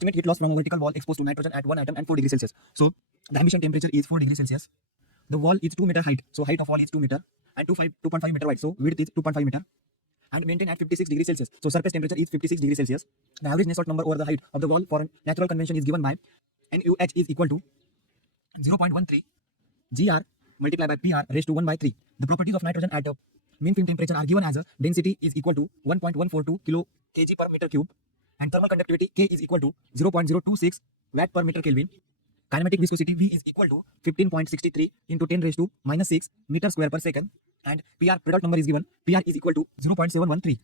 Estimate heat loss from a vertical wall exposed to nitrogen at 1 atom and 4 degrees Celsius. So the ambient temperature is 4 degrees Celsius. The wall is 2 meter height. So height of wall is 2 meter and 2.5 meter wide. So width is 2.5 meter and maintained at 56 degrees Celsius. So surface temperature is 56 degrees Celsius. The average Nusselt number over the height of the wall for natural convention is given by NUH is equal to 0.13 GR multiplied by PR raised to 1 by 3. The properties of nitrogen at the mean film temperature are given as a density is equal to 1.142 kg per meter cube and thermal conductivity K is equal to 0.026 watt per meter Kelvin. Kinematic viscosity V is equal to 15.63 into 10 raised to minus 6 meter square per second and PR product number is given. PR is equal to 0.713.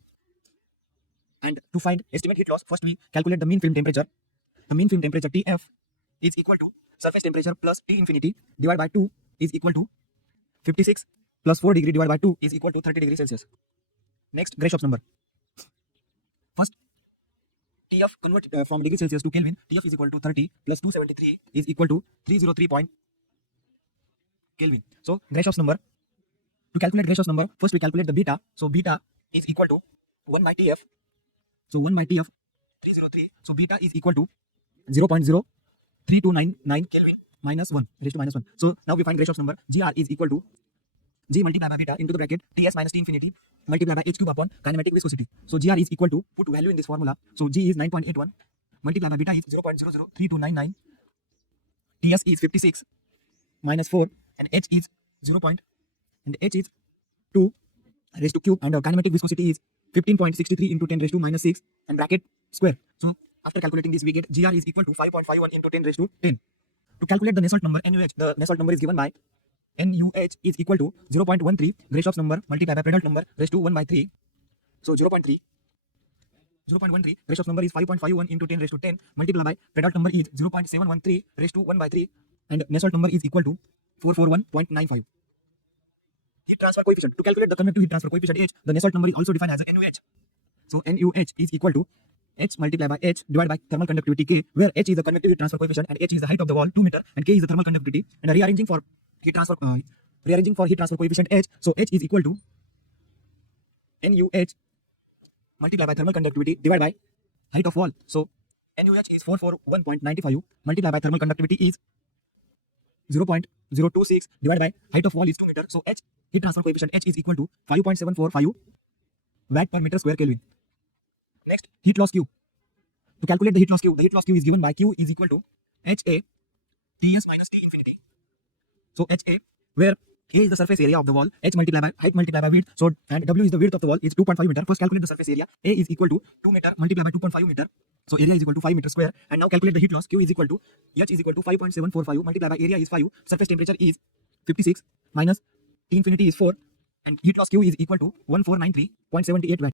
And to find estimate heat loss, first we calculate the mean film temperature. The mean film temperature TF is equal to surface temperature plus T infinity divided by 2 is equal to 56 plus 4 degree divided by 2 is equal to 30 degrees Celsius. Next, Gray-Schoep's number. First, TF convert from degree Celsius to Kelvin. TF is equal to 30 plus 273 is equal to 303 point Kelvin. So, Gray-Schoep's number. To calculate Gray-Schoep's number, first we calculate the beta. So, beta is equal to 1 by TF. So, 1 by TF 303. So, beta is equal to 0.03299 Kelvin minus 1 raised to minus 1. So, now we find Gray-Schoep's number. GR is equal to G multiplied by beta into the bracket Ts minus T infinity multiplied by H cube upon kinematic viscosity. So GR is equal to, put value in this formula. So G is 9.81 multiplied by beta is 0.003299. Ts is 56 minus 4 and H is 0. And H is 2 raised to cube and kinematic viscosity is 15.63 into 10 raised to minus 6 and bracket square. So after calculating this we get GR is equal to 5.51 into 10 raised to 10. To calculate the Nusselt number NUH, the Nusselt number is given by NUH is equal to 0.13 Gray-Schoep's number multiplied by Prandtl number raised to 1 by 3. So 0.13 Gray-Schoep's number is 5.51 into 10 raised to 10 multiplied by Prandtl number is 0.713 raised to 1 by 3 and Nusselt number is equal to 441.95. Heat transfer coefficient. To calculate the convective heat transfer coefficient H, the Nusselt number is also defined as a NUH. So NUH is equal to H multiplied by H divided by thermal conductivity K, where H is the convective heat transfer coefficient and H is the height of the wall 2 meter and K is the thermal conductivity. And rearranging for heat transfer coefficient H, so H is equal to NUH multiplied by thermal conductivity divided by height of wall. So NUH is 441.95 multiplied by thermal conductivity is 0.026 divided by height of wall is 2 meter. So H heat transfer coefficient H is equal to 5.745 watt per meter square Kelvin. Next, heat loss Q. To calculate the heat loss Q is given by Q is equal to HA Ts minus T infinity. So HA, where A is the surface area of the wall, H multiplied by height multiplied by width, so and W is the width of the wall is 2.5 meter. First calculate the surface area. A is equal to 2 meter multiplied by 2.5 meter. So area is equal to 5 meter square. And now calculate the heat loss. Q is equal to H is equal to 5.745 multiplied by area is 5. Surface temperature is 56 minus T infinity is 4. And heat loss Q is equal to 1493.78 watt.